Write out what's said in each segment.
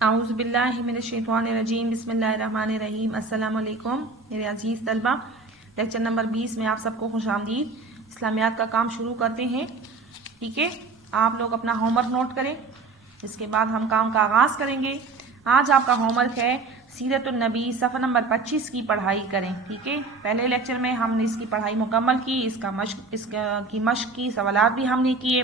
اعوذ باللہ من الشیطان الرجیم، بسم اللہ الرحمن الرحیم۔ السلام علیکم میرے عزیز طلبہ، لیکچر نمبر 20 میں آپ سب کو خوش آمدید۔ اسلامیات کا کام شروع کرتے ہیں، ٹھیک ہے؟ آپ لوگ اپنا ہوم ورک نوٹ کریں، اس کے بعد ہم کام کا آغاز کریں گے۔ آج آپ کا ہوم ورک ہے سیرت النبی صفحہ نمبر 25 کی پڑھائی کریں، ٹھیک ہے؟ پہلے لیکچر میں ہم نے اس کی پڑھائی مکمل کی، اس کی مشق کی، سوالات بھی ہم نے کیے۔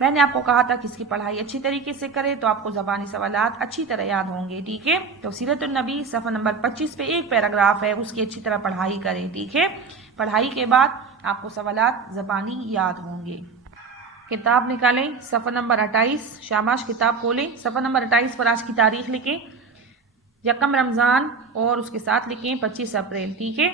میں نے آپ کو کہا تھا کہ اس کی پڑھائی اچھی طریقے سے کرے تو آپ کو زبانی سوالات اچھی طرح یاد ہوں گے، ٹھیک ہے؟ تو سیرت النبی صفحہ نمبر 25 پہ ایک پیراگراف ہے، اس کی اچھی طرح پڑھائی کریں، ٹھیک ہے؟ پڑھائی کے بعد آپ کو سوالات زبانی یاد ہوں گے۔ کتاب نکالیں، صفحہ نمبر 28، شاباش، کتاب کھولیں، صفحہ نمبر 28 پر آج کی تاریخ لکھیں، 1 رمضان، اور اس کے ساتھ لکھیں 25 اپریل، ٹھیک ہے؟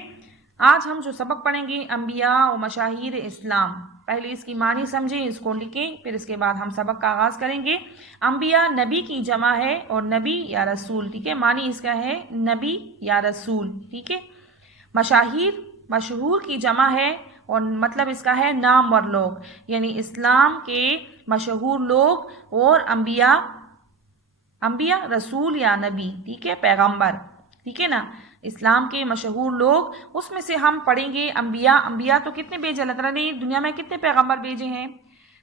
آج ہم جو سبق پڑھیں گے انبیاء و مشاہیر اسلام، پہلے اس کی معنی سمجھیں، اس کو لکھیں، پھر اس کے بعد ہم سبق کا آغاز کریں گے۔ انبیاء نبی کی جمع ہے اور نبی یا رسول، ٹھیک ہے؟ معنی اس کا ہے نبی یا رسول، ٹھیک ہے؟ مشاہیر مشہور کی جمع ہے اور مطلب اس کا ہے نامور لوگ، یعنی اسلام کے مشہور لوگ، اور انبیاء رسول یا نبی، ٹھیک ہے؟ پیغمبر، ٹھیک ہے نا؟ اسلام کے مشہور لوگ، اس میں سے ہم پڑھیں گے انبیاء تو کتنے بھیجے اللہ تعالیٰ نے دنیا میں؟ کتنے پیغمبر بھیجے ہیں؟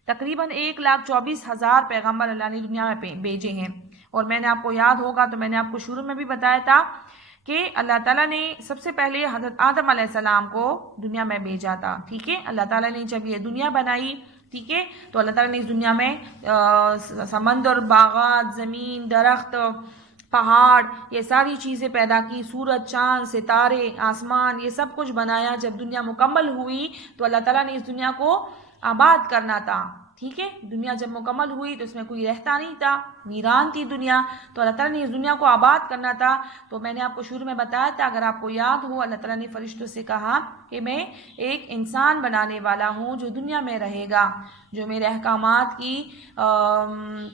تقریباً 1,24,000 پیغمبر اللہ نے دنیا میں بھیجے ہیں۔ اور میں نے آپ کو یاد ہوگا تو میں نے آپ کو شروع میں بھی بتایا تھا کہ اللہ تعالیٰ نے سب سے پہلے حضرت آدم علیہ السلام کو دنیا میں بھیجا تھا، ٹھیک ہے؟ اللہ تعالیٰ نے جب یہ دنیا بنائی، ٹھیک ہے، تو اللہ تعالیٰ نے اس دنیا میں سمندر، باغات، زمین، درخت، پہاڑ، یہ ساری چیزیں پیدا کی، سورج، چاند، ستارے، آسمان، یہ سب کچھ بنایا۔ جب دنیا مکمل ہوئی تو اللہ تعالیٰ نے اس دنیا کو آباد کرنا تھا، ٹھیک ہے؟ دنیا جب مکمل ہوئی تو اس میں کوئی رہتا نہیں تھا، ویران تھی دنیا، تو اللہ تعالیٰ نے اس دنیا کو آباد کرنا تھا۔ تو میں نے آپ کو شروع میں بتایا تھا، اگر آپ کو یاد ہو، اللہ تعالیٰ نے فرشتوں سے کہا کہ میں ایک انسان بنانے والا ہوں جو دنیا میں رہے گا، جو میرے احکامات کی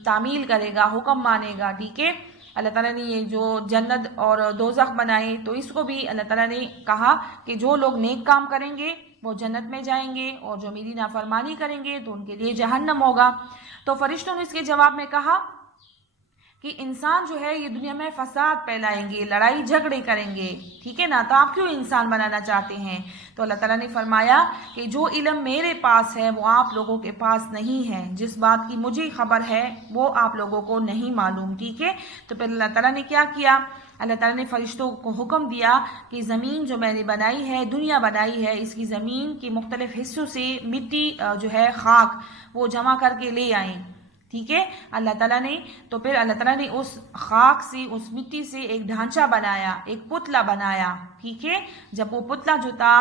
تعمیل کرے گا، حکم مانے گا، ٹھیک ہے؟ اللہ تعالیٰ نے یہ جو جنت اور دوزخ بنائے تو اس کو بھی اللہ تعالیٰ نے کہا کہ جو لوگ نیک کام کریں گے وہ جنت میں جائیں گے، اور جو میری نافرمانی کریں گے تو ان کے لیے جہنم ہوگا۔ تو فرشتوں نے اس کے جواب میں کہا کہ انسان جو ہے یہ دنیا میں فساد پھیلائیں گے، لڑائی جھگڑے کریں گے، ٹھیک ہے نا؟ تو آپ کیوں انسان بنانا چاہتے ہیں؟ تو اللہ تعالیٰ نے فرمایا کہ جو علم میرے پاس ہے وہ آپ لوگوں کے پاس نہیں ہے، جس بات کی مجھے خبر ہے وہ آپ لوگوں کو نہیں معلوم، ٹھیک ہے؟ تو پھر اللہ تعالیٰ نے کیا کیا؟ اللہ تعالیٰ نے فرشتوں کو حکم دیا کہ زمین جو میں نے بنائی ہے، دنیا بنائی ہے، اس کی زمین کے مختلف حصوں سے مٹی جو ہے، خاک، وہ جمع کر کے لے آئیں، ٹھیک ہے؟ اللہ تعالیٰ نے تو پھر اللہ تعالیٰ نے اس خاک سے، اس مٹی سے ایک ڈھانچہ بنایا، ایک پتلا بنایا، ٹھیک ہے؟ جب وہ پتلا جو تھا،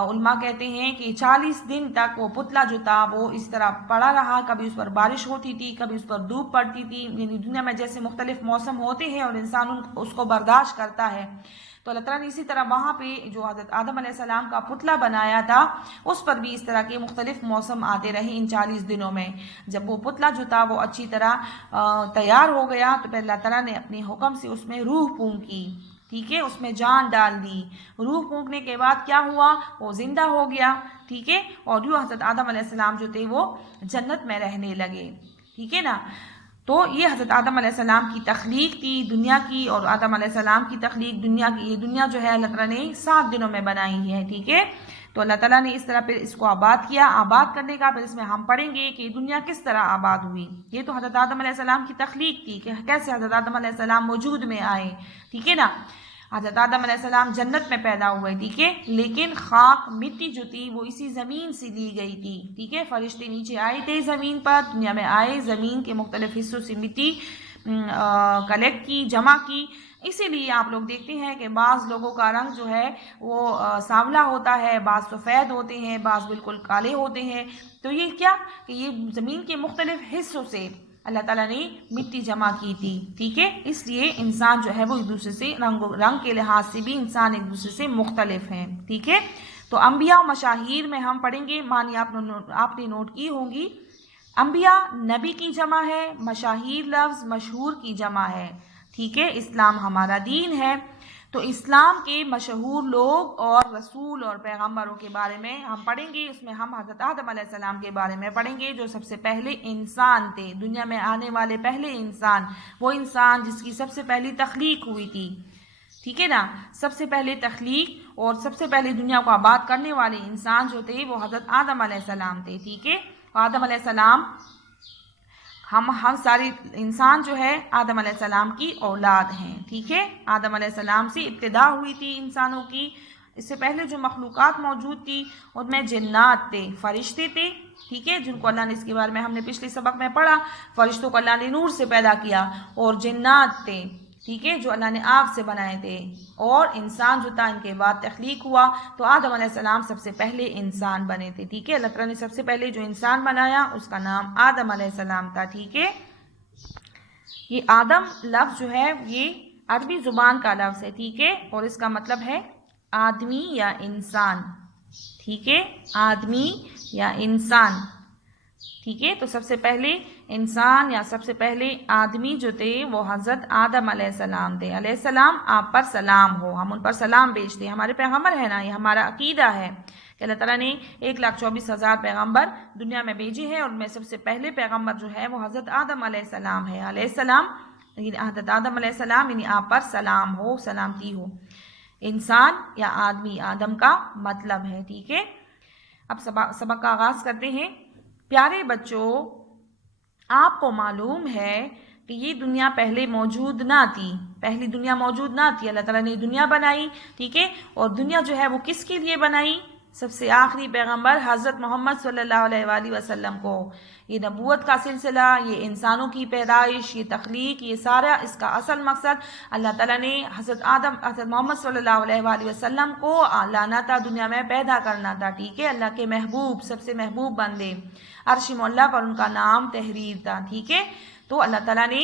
علماء کہتے ہیں کہ 40 دن تک وہ پتلا جو تھا وہ اس طرح پڑا رہا، کبھی اس پر بارش ہوتی تھی، کبھی اس پر دھوپ پڑتی تھی، یعنی دنیا میں جیسے مختلف موسم ہوتے ہیں اور انسان اس کو برداشت کرتا ہے، تو اللہ تعالیٰ نے اسی طرح وہاں پہ جو حضرت آدم علیہ السلام کا پتلا بنایا تھا اس پر بھی اس طرح کے مختلف موسم آتے رہے ان 40 دنوں میں۔ جب وہ پتلا جو تھا وہ اچھی طرح تیار ہو گیا تو پھر اللہ تعالیٰ نے اپنے حکم سے اس میں روح پھونکی، ٹھیک ہے؟ اس میں جان ڈال دی۔ روح پھونکنے کے بعد کیا ہوا؟ وہ زندہ ہو گیا، ٹھیک ہے؟ اور یوں حضرت آدم علیہ السلام جو تھے وہ جنت میں رہنے لگے، ٹھیک ہے نا؟ تو یہ حضرت آدم علیہ السلام کی تخلیق تھی دنیا کی، اور آدم علیہ السلام کی تخلیق دنیا کی، یہ دنیا جو ہے اللہ تعالیٰ نے 7 دنوں میں بنائی ہے، ٹھیک ہے؟ تو اللہ تعالیٰ نے اس طرح پھر اس کو آباد کیا۔ آباد کرنے کا پھر اس میں ہم پڑھیں گے کہ دنیا کس طرح آباد ہوئی۔ یہ تو حضرت آدم علیہ السلام کی تخلیق تھی کہ کیسے حضرت آدم علیہ السلام وجود میں آئے، ٹھیک ہے نا؟ حضرت آدم علیہ السلام جنت میں پیدا ہوئے، ٹھیک ہے؟ لیکن خاک، مٹی جو تھی وہ اسی زمین سے لی گئی تھی، ٹھیک ہے؟ فرشتے نیچے آئے تھے زمین پر، دنیا میں آئے، زمین کے مختلف حصوں سے مٹی کلیکٹ کی، جمع کی۔ اسی لیے آپ لوگ دیکھتے ہیں کہ بعض لوگوں کا رنگ جو ہے وہ سانولا ہوتا ہے، بعض سفید ہوتے ہیں، بعض بالکل کالے ہوتے ہیں۔ تو یہ کیا کہ یہ زمین کے مختلف حصوں سے اللہ تعالیٰ نے مٹی جمع کی تھی، ٹھیک ہے؟ اس لیے انسان جو ہے وہ ایک دوسرے سے رنگ کے لحاظ سے بھی انسان ایک دوسرے سے مختلف ہیں، ٹھیک ہے؟ تو انبیاء و مشاہیر میں ہم پڑھیں گے، معنی آپ نے نوٹ کی ہوں گی۔ انبیاء نبی کی جمع ہے، مشاہیر لفظ مشہور کی جمع ہے، ٹھیک ہے؟ اسلام ہمارا دین ہے۔ تو اسلام کے مشہور لوگ اور رسول اور پیغمبروں کے بارے میں ہم پڑھیں گے. اس میں ہم حضرت آدم علیہ السلام کے بارے میں پڑھیں گے، جو سب سے پہلے انسان تھے، دنیا میں آنے والے پہلے انسان، وہ انسان جس کی سب سے پہلی تخلیق ہوئی تھی. ٹھیک ہے نا، سب سے پہلے تخلیق اور سب سے پہلے دنیا کو آباد کرنے والے انسان جو تھے وہ حضرت آدم علیہ السلام تھے. ٹھیک ہے، آدم علیہ السلام ہم سارے انسان جو ہے آدم علیہ السلام کی اولاد ہیں. ٹھیک ہے، آدم علیہ السلام سے ابتدا ہوئی تھی انسانوں کی. اس سے پہلے جو مخلوقات موجود تھی ان میں جنات تھے، فرشتے تھے. ٹھیک ہے، جن کو اللہ نے اس کے بارے میں ہم نے پچھلے سبق میں پڑھا، فرشتوں کو اللہ نے نور سے پیدا کیا. اور جنات تھے، ٹھیک ہے، جو اللہ نے آگ سے بنائے تھے. اور انسان جو تھا ان کے بعد تخلیق ہوا، تو آدم علیہ السلام سب سے پہلے انسان بنے تھے. ٹھیک ہے، اللہ تعالیٰ نے سب سے پہلے جو انسان بنایا اس کا نام آدم علیہ السلام تھا. ٹھیک ہے، یہ آدم لفظ جو ہے یہ عربی زبان کا لفظ ہے. ٹھیک ہے، اور اس کا مطلب ہے آدمی یا انسان. ٹھیک ہے، آدمی یا انسان. ٹھیک ہے، تو سب سے پہلے انسان یا سب سے پہلے آدمی جو تھے وہ حضرت آدم علیہ السلام تھے. علیہ السلام، آپ پر سلام ہو. ہم ان پر سلام بھیجتے ہیں، ہمارے پیغمبر ہے نا، یہ ہمارا عقیدہ ہے کہ اللہ تعالیٰ نے 1,24,000 پیغمبر دنیا میں بھیجے ہیں، اور ان میں سب سے پہلے پیغمبر جو ہے وہ حضرت آدم علیہ السلام ہے. علیہ السلام، حضرت آدم علیہ السلام، یعنی آپ پر سلام ہو، سلامتی ہو. انسان یا آدمی، آدم کا مطلب ہے. ٹھیک ہے، اب سبق کا آغاز کرتے ہیں. پیارے بچوں، آپ کو معلوم ہے کہ یہ دنیا پہلے موجود نہ تھی. پہلی دنیا موجود نہ تھی، اللہ تعالیٰ نے دنیا بنائی. ٹھیک ہے، اور دنیا جو ہے وہ کس کے لیے بنائی؟ سب سے آخری پیغمبر حضرت محمد صلی اللہ علیہ وآلہ وسلم کو. یہ نبوت کا سلسلہ، یہ انسانوں کی پیدائش، یہ تخلیق، یہ سارا اس کا اصل مقصد اللہ تعالیٰ نے حضرت محمد صلی اللہ علیہ وآلہ وسلم کو لانا تھا، دنیا میں پیدا کرنا تھا. ٹھیک ہے، اللہ کے محبوب، سب سے محبوب بندے، عرش معلیٰ پر ان کا نام تحریر تھا. ٹھیک ہے، تو اللہ تعالیٰ نے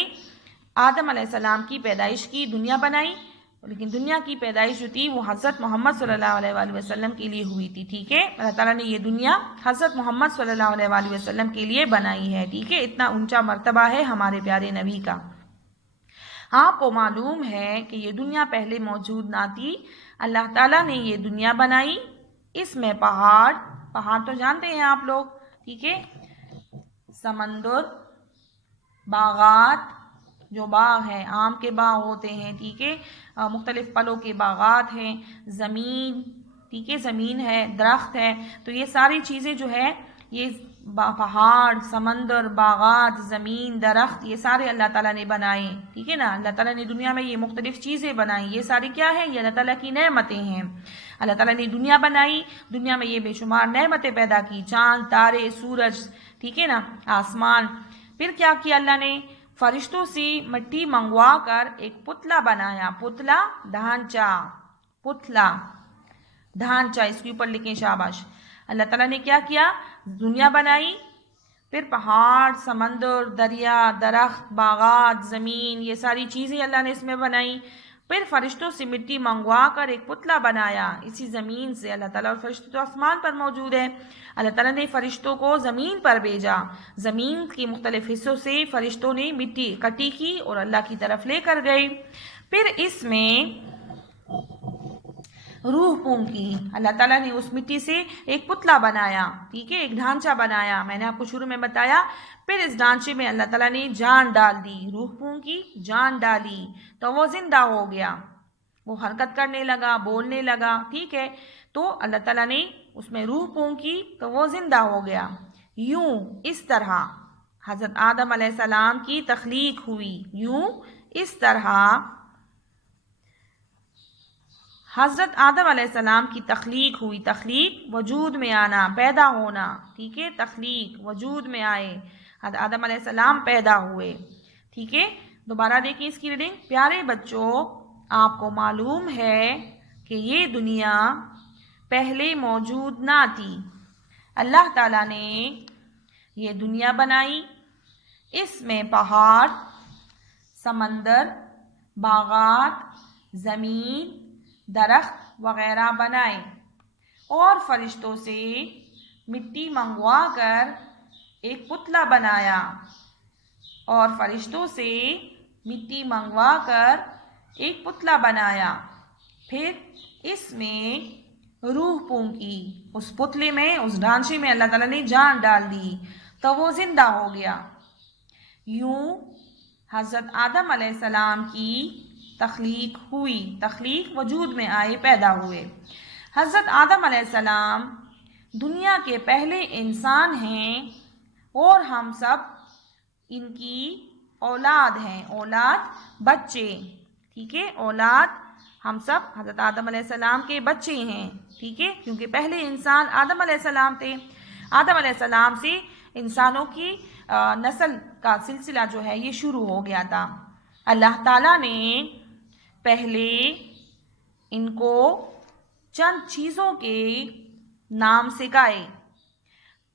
آدم علیہ السلام کی پیدائش کی، دنیا بنائی، لیکن دنیا کی پیدائش جو تھی وہ حضرت محمد صلی اللہ علیہ وآلہ وسلم کے لیے ہوئی تھی. ٹھیک ہے، اللہ تعالیٰ نے یہ دنیا حضرت محمد صلی اللہ علیہ وآلہ وسلم کے لیے بنائی ہے. ٹھیک ہے، اتنا اونچا مرتبہ ہے ہمارے پیارے نبی کا. آپ کو معلوم ہے کہ یہ دنیا پہلے موجود نہ تھی، اللہ تعالیٰ نے یہ دنیا بنائی. اس میں پہاڑ تو جانتے ہیں آپ لوگ. ٹھیک ہے، سمندر، باغات، جو باغ ہیں آم کے باغ ہوتے ہیں. ٹھیک ہے، مختلف پھلوں کے باغات ہیں، زمین، ٹھیک ہے، زمین ہے، درخت ہے. تو یہ ساری چیزیں جو ہے، یہ پہاڑ، سمندر، باغات، زمین، درخت، یہ سارے اللہ تعالیٰ نے بنائے. ٹھیک ہے نا، اللہ تعالیٰ نے دنیا میں یہ مختلف چیزیں بنائی. یہ ساری کیا ہیں؟ یہ اللہ تعالیٰ کی نعمتیں ہیں. اللہ تعالیٰ نے دنیا بنائی، دنیا میں یہ بے شمار نعمتیں پیدا کی، چاند، تارے، سورج، ٹھیک ہے نا، آسمان. پھر کیا کیا اللہ نے؟ فرشتوں سے مٹی منگوا کر ایک پتلا بنایا. پتلا، ڈھانچہ، پتلا، ڈھانچہ، اس کے اوپر لکھیں شاباش. اللہ تعالیٰ نے کیا کیا؟ دنیا بنائی، پھر پہاڑ، سمندر، دریا، درخت، باغات، زمین، یہ ساری چیزیں اللہ نے اس میں بنائی. پھر فرشتوں سے مٹی منگوا کر ایک پتلا بنایا اسی زمین سے. اللہ تعالیٰ اور فرشتے تو آسمان پر موجود ہیں. اللہ تعالیٰ نے فرشتوں کو زمین پر بھیجا. زمین کے مختلف حصوں سے فرشتوں نے مٹی اکٹھی کی اور اللہ کی طرف لے کر گئے. پھر اس میں روح پھونکی. اللہ تعالیٰ نے اس مٹی سے ایک پتلا بنایا. ٹھیک ہے، ایک ڈھانچہ بنایا. میں نے آپ کو شروع میں بتایا. پھر اس ڈھانچے میں اللہ تعالیٰ نے جان ڈال دی. روح پھونکی، جان ڈالی، تو وہ زندہ ہو گیا، وہ حرکت کرنے لگا، بولنے لگا. ٹھیک ہے، تو اللہ تعالیٰ نے اس میں روح پھونکی تو وہ زندہ ہو گیا. یوں اس طرح حضرت آدم علیہ السلام کی تخلیق ہوئی. یوں اس طرح حضرت آدم علیہ السلام کی تخلیق ہوئی. تخلیق، وجود میں آنا، پیدا ہونا. ٹھیک ہے، تخلیق، وجود میں آئے، حضرت آدم علیہ السلام پیدا ہوئے. ٹھیک ہے، دوبارہ دیکھیں اس کی ریڈنگ. پیارے بچوں، آپ کو معلوم ہے کہ یہ دنیا پہلے موجود نہ تھی. اللہ تعالیٰ نے یہ دنیا بنائی، اس میں پہاڑ، سمندر، باغات، زمین، درخت وغیرہ بنائے، اور فرشتوں سے مٹی منگوا کر ایک پتلا بنایا. اور فرشتوں سے مٹی منگوا کر ایک پتلا بنایا. پھر اس میں روح پھونکی، اس پتلے میں، اس ڈھانچے میں اللہ تعالیٰ نے جان ڈال دی تو وہ زندہ ہو گیا۔ یوں حضرت آدم علیہ السلام کی تخلیق ہوئی، تخلیق وجود میں آئے، پیدا ہوئے۔ حضرت آدم علیہ السلام دنیا کے پہلے انسان ہیں اور ہم سب ان کی اولاد ہیں، اولاد بچے، ٹھیک ہے، اولاد ہم سب حضرت آدم علیہ السلام کے بچے ہیں، ٹھیک ہے، کیونکہ پہلے انسان آدم علیہ السلام تھے۔ آدم علیہ السلام سے انسانوں کی نسل کا سلسلہ جو ہے یہ شروع ہو گیا تھا۔ اللہ تعالیٰ نے پہلے ان کو چند چیزوں کے نام سکھائے،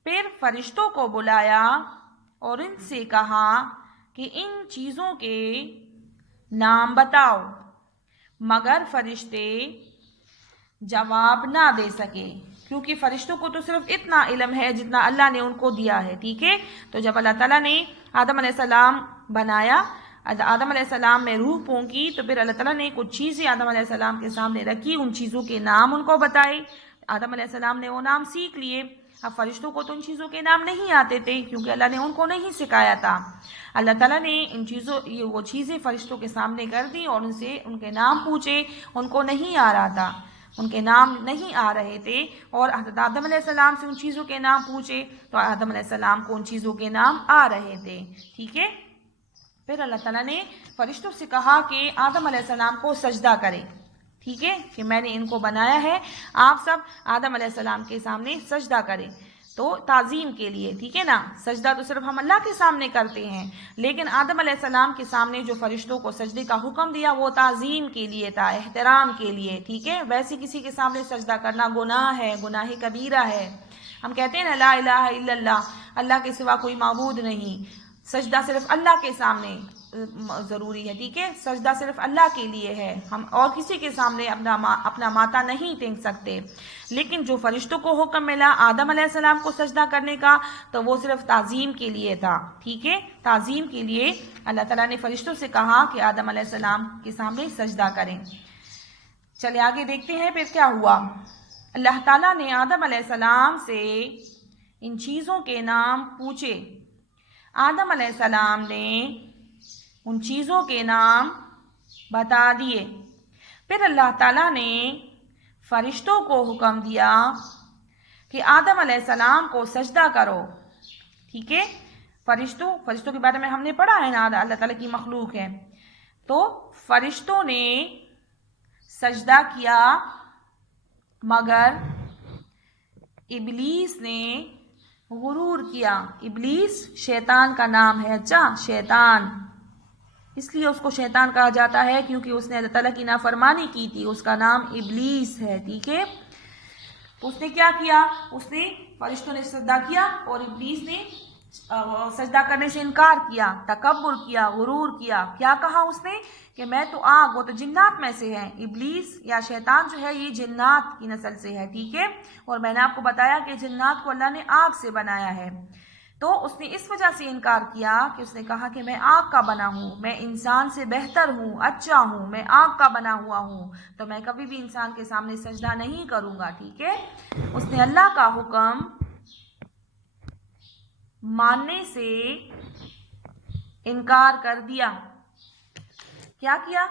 پھر فرشتوں کو بلایا اور ان سے کہا کہ ان چیزوں کے نام بتاؤ، مگر فرشتے جواب نہ دے سکے، کیونکہ فرشتوں کو تو صرف اتنا علم ہے جتنا اللہ نے ان کو دیا ہے، ٹھیک ہے۔ تو جب اللہ تعالیٰ نے آدم علیہ السلام بنایا، آدم علیہ السلام میں روح پھونکی، تو پھر اللہ تعالیٰ نے کچھ چیزیں آدم علیہ السلام کے سامنے رکھی، ان چیزوں کے نام ان کو بتائے، آدم علیہ السلام نے وہ نام سیکھ لیے۔ اب فرشتوں کو تو ان چیزوں کے نام نہیں آتے تھے کیونکہ اللہ نے ان کو نہیں سکھایا تھا۔ اللہ تعالیٰ نے وہ چیزیں فرشتوں کے سامنے کر دی اور ان سے ان کے نام پوچھے، ان کو نہیں آ رہا تھا، ان کے نام نہیں آ رہے تھے، اور حضرت آدم علیہ السلام سے ان چیزوں کے نام پوچھے تو آدم علیہ السلام کو ان چیزوں کے نام آ رہے تھے، ٹھیک ہے۔ پھر اللہ تعالیٰ نے فرشتوں سے کہا کہ آدم علیہ السلام کو سجدہ کرے، ٹھیک ہے، کہ میں نے ان کو بنایا ہے، آپ سب آدم علیہ السلام کے سامنے سجدہ کریں، تو تعظیم کے لیے، ٹھیک ہے نا۔ سجدہ تو صرف ہم اللہ کے سامنے کرتے ہیں، لیکن آدم علیہ السلام کے سامنے جو فرشتوں کو سجدے کا حکم دیا وہ تعظیم کے لیے تھا، احترام کے لیے، ٹھیک ہے۔ ویسے کسی کے سامنے سجدہ کرنا گناہ ہے، گناہ کبیرہ ہے۔ ہم کہتے ہیں نا لا الہ الا اللہ، اللہ کے سوا کوئی معبود نہیں، سجدہ صرف اللہ کے سامنے ضروری ہے، ٹھیک ہے، سجدہ صرف اللہ کے لیے ہے، ہم اور کسی کے سامنے اپنا ماتھا نہیں ٹیک سکتے۔ لیکن جو فرشتوں کو حکم ملا آدم علیہ السلام کو سجدہ کرنے کا تو وہ صرف تعظیم کے لیے تھا، ٹھیک ہے، تعظیم کے لیے اللہ تعالیٰ نے فرشتوں سے کہا کہ آدم علیہ السلام کے سامنے سجدہ کریں۔ چلے آگے دیکھتے ہیں پھر کیا ہوا۔ اللہ تعالیٰ نے آدم علیہ السلام سے ان چیزوں کے نام پوچھے، آدم علیہ السلام نے ان چیزوں کے نام بتا دیے، پھر اللہ تعالیٰ نے فرشتوں کو حکم دیا کہ آدم علیہ السلام کو سجدہ کرو، ٹھیک ہے۔ فرشتوں کے بارے میں ہم نے پڑھا ہے نا، اللہ تعالیٰ کی مخلوق ہے، تو فرشتوں نے سجدہ کیا، مگر ابلیس نے غرور کیا۔ ابلیس شیطان کا نام ہے، اچھا، شیطان، اس لیے اس کو شیطان کہا جاتا ہے کیونکہ اس نے اللہ تعالیٰ کی نافرمانی کی تھی، اس کا نام ابلیس ہے، ٹھیک ہے۔ اس نے کیا کیا، اس نے فرشتوں نے سجدہ کیا اور ابلیس نے سجدہ کرنے سے انکار کیا، تکبر کیا، غرور کیا۔ کیا کہا اس نے کہ میں تو آگ، وہ تو جنات میں سے ہے، ابلیس یا شیطان جو ہے یہ جنات کی نسل سے ہے، ٹھیک ہے، اور میں نے آپ کو بتایا کہ جنات کو اللہ نے آگ سے بنایا ہے، تو اس نے اس وجہ سے انکار کیا کہ اس نے کہا کہ میں آگ کا بنا ہوں، میں انسان سے بہتر ہوں، اچھا ہوں، میں آگ کا بنا ہوا ہوں، تو میں کبھی بھی انسان کے سامنے سجدہ نہیں کروں گا، ٹھیک ہے۔ اس نے اللہ کا حکم ماننے سے انکار کر دیا۔ کیا کیا؟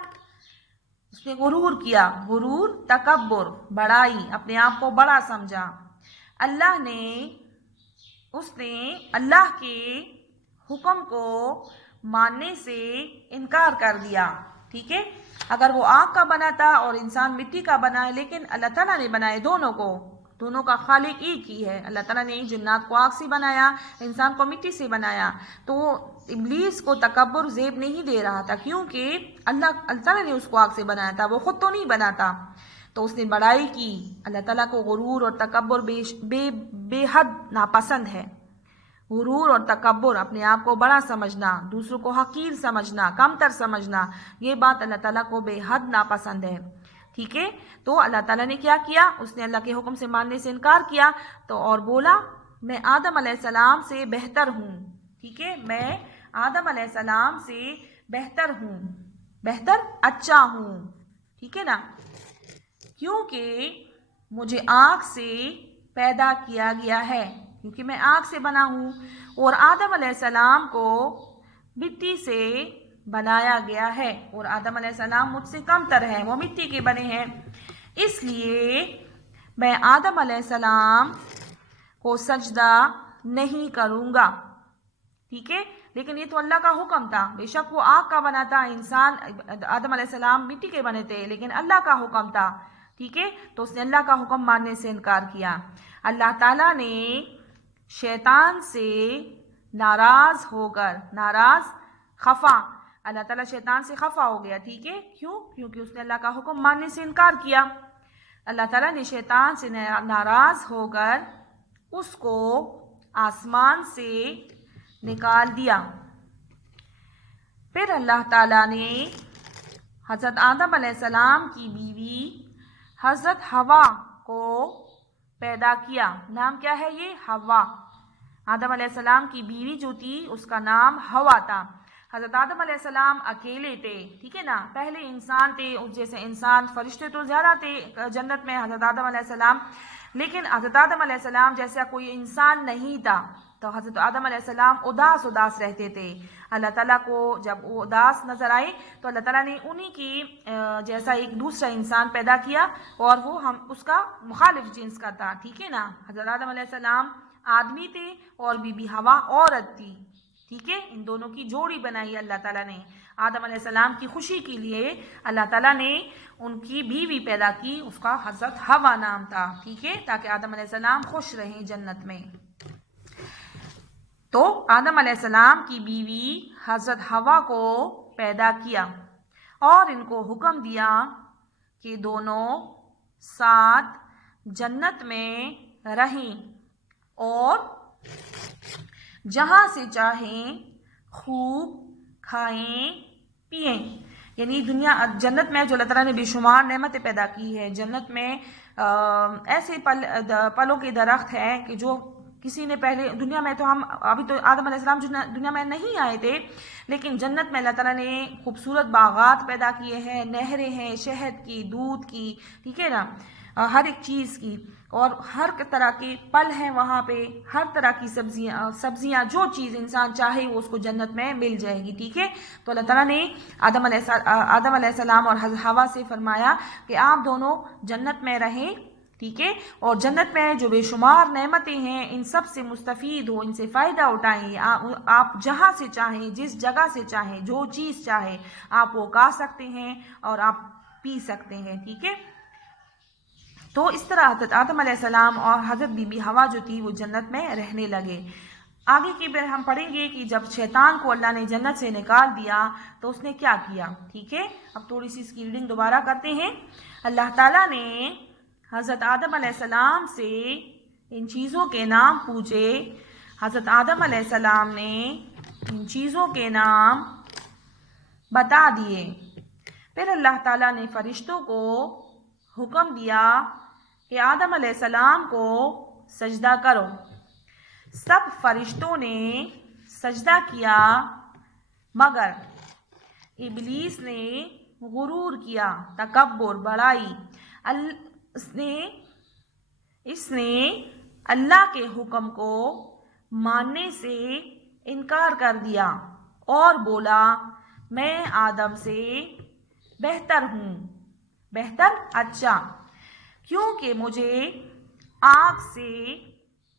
اس نے غرور کیا، غرور، تکبر، بڑائی، اپنے آپ کو بڑا سمجھا۔ اس نے اللہ کے حکم کو ماننے سے انکار کر دیا، ٹھیک ہے۔ اگر وہ آگ کا بنا تھا اور انسان مٹی کا بنا ہے، لیکن اللہ تعالیٰ نے بنائے دونوں کو، دونوں کا خالق ایک ہی ہے۔ اللہ تعالیٰ نے جنات کو آگ سے بنایا، انسان کو مٹی سے بنایا، تو ابلیس کو تکبر زیب نہیں دے رہا تھا، کیونکہ اللہ تعالیٰ نے اس کو آگ سے بنایا تھا، وہ خود تو نہیں بنا تھا، تو اس نے بڑائی کی۔ اللہ تعالیٰ کو غرور اور تکبر بے حد ناپسند ہے۔ غرور اور تکبر، اپنے آپ کو بڑا سمجھنا، دوسروں کو حقیر سمجھنا، کمتر سمجھنا، یہ بات اللہ تعالیٰ کو بے حد ناپسند ہے، ٹھیک ہے۔ تو اللہ تعالیٰ نے کیا کیا، اس نے اللہ کے حکم سے ماننے سے انکار کیا، تو اور بولا میں آدم علیہ السلام سے بہتر ہوں، ٹھیک ہے، میں آدم علیہ السلام سے بہتر ہوں، بہتر، اچھا ہوں، ٹھیک ہے نا۔ کیونکہ مجھے آگ سے پیدا کیا گیا ہے، کیونکہ میں آگ سے بنا ہوں، اور آدم علیہ السلام کو مٹی سے بنایا گیا ہے، اور آدم علیہ السلام مجھ سے کم تر ہیں، وہ مٹی کے بنے ہیں، اس لیے میں آدم علیہ السلام کو سجدہ نہیں کروں گا۔ ٹھیک ہے، لیکن یہ تو اللہ کا حکم تھا، بے شک وہ آگ کا بنا تھا، انسان آدم علیہ السلام مٹی کے بنے تھے، لیکن اللہ کا حکم تھا۔ ٹھیک ہے، تو اس نے اللہ کا حکم ماننے سے انکار کیا۔ اللہ تعالیٰ نے شیطان سے ناراض ہو کر، خفا، اللہ تعالیٰ شیطان سے خفا ہو گیا۔ ٹھیک ہے، کیوں؟ کیونکہ اس نے اللہ کا حکم ماننے سے انکار کیا۔ اللہ تعالیٰ نے شیطان سے ناراض ہو کر اس کو آسمان سے نکال دیا۔ پھر اللہ تعالیٰ نے حضرت آدم علیہ السلام کی بیوی حضرت حوا کو پیدا کیا۔ نام کیا ہے یہ؟ حوا۔ آدم علیہ السلام کی بیوی جو تھی اس کا نام حوا تھا۔ حضرت آدم علیہ السلام اکیلے تھے، ٹھیک ہے نا، پہلے انسان تھے، جیسے انسان فرشتے تو زیادہ تھے جنت میں حضرت آدم علیہ السلام، لیکن حضرت آدم علیہ السلام جیسا کوئی انسان نہیں تھا، تو حضرت آدم علیہ السلام اداس رہتے تھے۔ اللہ تعالیٰ کو جب وہ اداس نظر آئے تو اللہ تعالیٰ نے انہی کی جیسا ایک دوسرا انسان پیدا کیا، اور وہ اس کا مخالف جنس کا تھا، ٹھیک ہے نا۔ حضرت آدم علیہ السلام آدمی تھے اور بی بی حوا عورت تھی، ٹھیک ہے، ان دونوں کی جوڑی بنائی اللہ تعالیٰ نے۔ آدم علیہ السلام کی خوشی کے لیے اللہ تعالیٰ نے ان کی بیوی پیدا کی، اس کا حضرت حوا نام تھا، ٹھیک ہے، تاکہ آدم علیہ السلام خوش رہیں جنت میں۔ تو آدم علیہ السلام کی بیوی حضرت حوا کو پیدا کیا اور ان کو حکم دیا کہ دونوں ساتھ جنت میں رہیں اور جہاں سے چاہیں خوب کھائیں پئیں۔ یعنی جنت میں جو اللہ تعالیٰ نے بے شمار نعمتیں پیدا کی ہے، جنت میں ایسے پلوں کے درخت ہیں کہ جو کسی نے پہلے دنیا میں، تو ہم ابھی تو آدم علیہ السلام دنیا میں نہیں آئے تھے، لیکن جنت میں اللہ تعالیٰ نے خوبصورت باغات پیدا کیے ہیں، نہریں ہیں شہد کی، دودھ کی، ٹھیک ہے نا، ہر ایک چیز کی، اور ہر طرح کے پھل ہیں وہاں پہ، ہر طرح کی سبزیاں جو چیز انسان چاہے وہ اس کو جنت میں مل جائے گی، ٹھیک ہے۔ تو اللہ تعالیٰ نے آدم علیہ السلام اور حضرت حوا سے فرمایا کہ آپ دونوں جنت میں رہیں، ٹھیک ہے، اور جنت میں جو بے شمار نعمتیں ہیں ان سب سے مستفید ہو، ان سے فائدہ اٹھائیں، آپ جہاں سے چاہیں، جس جگہ سے چاہیں، جو چیز چاہیں آپ وہ کھا سکتے ہیں اور آپ پی سکتے ہیں، ٹھیک ہے۔ تو اس طرح حضرت آدم علیہ السلام اور حضرت بی بی حوا جو تھی وہ جنت میں رہنے لگے۔ آگے کی بار ہم پڑھیں گے کہ جب شیطان کو اللہ نے جنت سے نکال دیا تو اس نے کیا کیا، ٹھیک ہے۔ اب تھوڑی سی اس کی ریڈنگ دوبارہ کرتے ہیں۔ اللہ تعالیٰ نے حضرت آدم علیہ السلام سے ان چیزوں کے نام پوچھے، حضرت آدم علیہ السلام نے ان چیزوں کے نام بتا دیے۔ پھر اللہ تعالیٰ نے فرشتوں کو حکم دیا کہ آدم علیہ السلام کو سجدہ کرو۔ سب فرشتوں نے سجدہ کیا مگر ابلیس نے غرور کیا، تکبر، بڑائی، اس نے اللہ کے حکم کو ماننے سے انکار کر دیا اور بولا میں آدم سے بہتر ہوں، بہتر، اچھا، کیونکہ مجھے آگ سے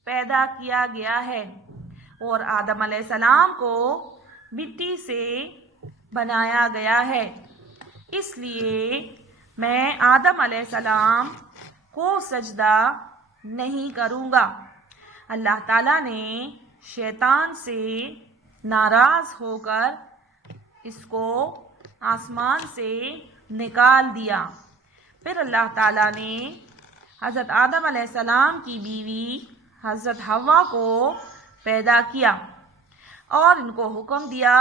پیدا کیا گیا ہے اور آدم علیہ السلام کو مٹی سے بنایا گیا ہے، اس لیے میں آدم علیہ السلام کو سجدہ نہیں کروں گا۔ اللہ تعالیٰ نے شیطان سے ناراض ہو کر اس کو آسمان سے نکال دیا۔ پھر اللہ تعالیٰ نے حضرت آدم علیہ السلام کی بیوی حضرت حوا کو پیدا کیا اور ان کو حکم دیا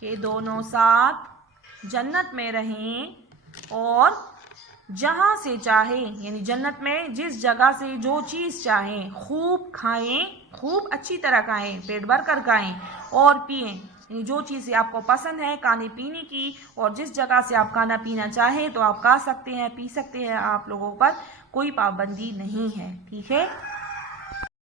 کہ دونوں ساتھ جنت میں رہیں اور جہاں سے چاہیں، یعنی جنت میں جس جگہ سے جو چیز چاہیں خوب کھائیں، خوب اچھی طرح کھائیں، پیٹ بھر کر کھائیں اور پئیں، یعنی جو چیزیں آپ کو پسند ہے کھانے پینے کی اور جس جگہ سے آپ کھانا پینا چاہیں تو آپ کھا سکتے ہیں، پی سکتے ہیں، آپ لوگوں پر کوئی پابندی نہیں ہے، ٹھیک ہے۔